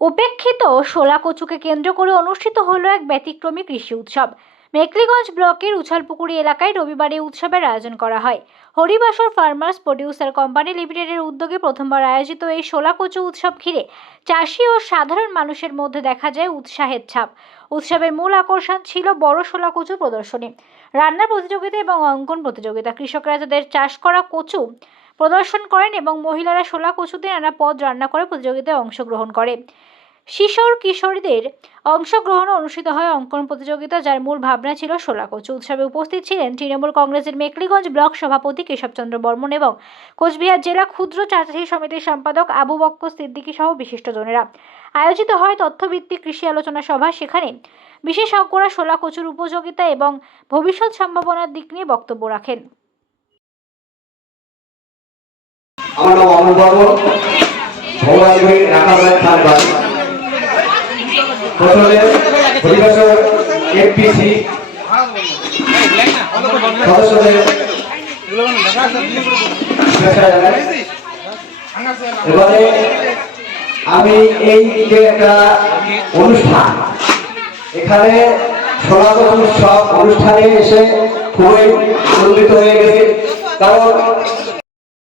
উপেক্ষিত শোলা কচুকে কেন্দ্র করে অনুষ্ঠিত হলো এক ব্যতিক্রমী কৃষি উৎসব। মেকলিগঞ্জ ব্লকের উছালপুকুরি এলাকায় রবিবার উৎসবের আয়োজন করা হয়। হরিবাসর ফার্মার্স প্রডিউসার কোম্পানি লিমিটেডের উদ্যোগে প্রথমবার আয়োজিত এই শোলা কচু উৎসব ঘিরে চাষি ও সাধারণ মানুষের মধ্যে দেখা যায় উৎসাহের ছাপ। উৎসবের মূল আকর্ষণ ছিল বড় শোলা কচু প্রদর্শনী। রান্নার প্রতিযোগিতা এবং অঙ্কন প্রতিযোগিতা। কৃষকরা তাদের চাষ করা কচু প্রদর্শন করেন এবং মহিলারা শোলা কচুতে নানা পদ রান্না করে প্রতিযোগিতায় অংশগ্রহণ করে। শিশোর কিশোরীদের অংশগ্রহণ অনুষ্ঠিত হয় অঙ্কন প্রতিযোগিতা, যার মূল ভাবনা ছিল শোলা কচু উৎসবে উপস্থিত ছিলেন তৃণমূল কংগ্রেসের মেকলিগঞ্জ ব্লক সভাপতি কেশবচন্দ্র বর্মন এবং কোচবিহার জেলা ক্ষুদ্র চাষী সমিতির সম্পাদক আবু বক্কর সিদ্দিকী সহ বিশিষ্টজনেরা। আয়োজিত হয় তথ্যভিত্তিক কৃষি আলোচনা সভা। সেখানে বিশেষজ্ঞরা শোলা কচুর উপযোগিতা এবং ভবিষ্যৎ সম্ভাবনার দিক নিয়ে বক্তব্য রাখেন। আমার নাম অমল বর্মন ভগবানগুড়ি রাখাবাড়ি থান বাড়ি। প্রথমে এমপিসি সদস্যদের এবারে আমি এই যে একটা অনুষ্ঠান, এখানে সনাতন সব অনুষ্ঠানে এসে খুবই আনন্দিত হয়ে গেছে। কারণ